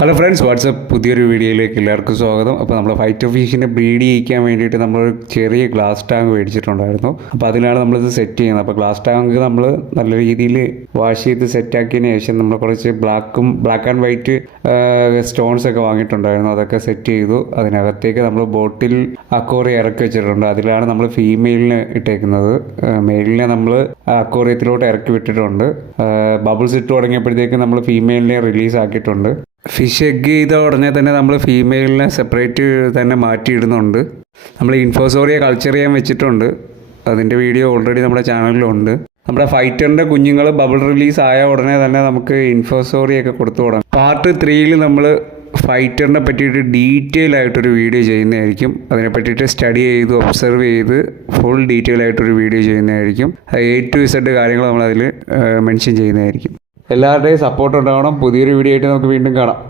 Hello friends, WhatsApp പുതിയൊരു വീഡിയോയിലേക്ക് എല്ലാവർക്കും സ്വാഗതം. അപ്പോൾ നമ്മൾ ഫൈറ്റർ ഫിഷിനെ ബ്രീഡ് ചെയ്യിക്കാൻ വേണ്ടിയിട്ട് നമ്മളൊരു ചെറിയ ഗ്ലാസ് ടാങ്ക് മേടിച്ചിട്ടുണ്ടായിരുന്നു. അപ്പോൾ അതിലാണ് നമ്മളിത് സെറ്റ് ചെയ്യുന്നത്. അപ്പോൾ ഗ്ലാസ് ടാങ്ക് നമ്മൾ നല്ല രീതിയിൽ വാഷ് ചെയ്ത് സെറ്റാക്കിയതിന് ശേഷം നമ്മൾ കുറച്ച് ബ്ലാക്ക് ആൻഡ് വൈറ്റ് സ്റ്റോൺസ് ഒക്കെ വാങ്ങിയിട്ടുണ്ടായിരുന്നു. അതൊക്കെ സെറ്റ് ചെയ്തു. അതിനകത്തേക്ക് നമ്മൾ ബോട്ടിൽ അക്വേറിയം ഇറക്കി വെച്ചിട്ടുണ്ട്. അതിലാണ് നമ്മൾ ഫീമെയിലിന് ഇട്ടേക്കുന്നത്. മെയിലിനെ നമ്മൾ അക്വേറിയത്തിലോട്ട് ഇറക്കി വിട്ടിട്ടുണ്ട്. ബബിൾസ് ഇട്ട് തുടങ്ങിയപ്പോഴത്തേക്ക് നമ്മൾ ഫീമെയിലിനെ റിലീസ് ആക്കിയിട്ടുണ്ട്. ഫിഷ് എഗ് ചെയ്ത ഉടനെ തന്നെ നമ്മൾ ഫീമെയിലിനെ സെപ്പറേറ്റ് തന്നെ മാറ്റിയിടുന്നുണ്ട്. നമ്മൾ ഇൻഫോസോറിയ കൾച്ചർ ചെയ്യാൻ വെച്ചിട്ടുണ്ട്. അതിൻ്റെ വീഡിയോ ഓൾറെഡി നമ്മുടെ ചാനലിലുണ്ട്. നമ്മുടെ ഫൈറ്ററിൻ്റെ കുഞ്ഞുങ്ങൾ ബബിൾ റിലീസ് ആയ ഉടനെ തന്നെ നമുക്ക് ഇൻഫോസോറിയൊക്കെ കൊടുത്തു തുടങ്ങാം. പാർട്ട് 3 നമ്മൾ ഫൈറ്ററിനെ പറ്റിയിട്ട് ഡീറ്റെയിൽ ആയിട്ടൊരു വീഡിയോ ചെയ്യുന്നതായിരിക്കും. അതിനെ പറ്റിയിട്ട് സ്റ്റഡി ചെയ്ത് ഒബ്സർവ് ചെയ്ത് ഫുൾ ഡീറ്റെയിൽ ആയിട്ടൊരു വീഡിയോ ചെയ്യുന്നതായിരിക്കും. A to Z കാര്യങ്ങൾ നമ്മളതിൽ മെൻഷൻ ചെയ്യുന്നതായിരിക്കും. എല്ലാവരുടെയും സപ്പോർട്ട് ഉണ്ടാവണം. പുതിയൊരു വീഡിയോ ആയിട്ട് നമുക്ക് വീണ്ടും കാണാം.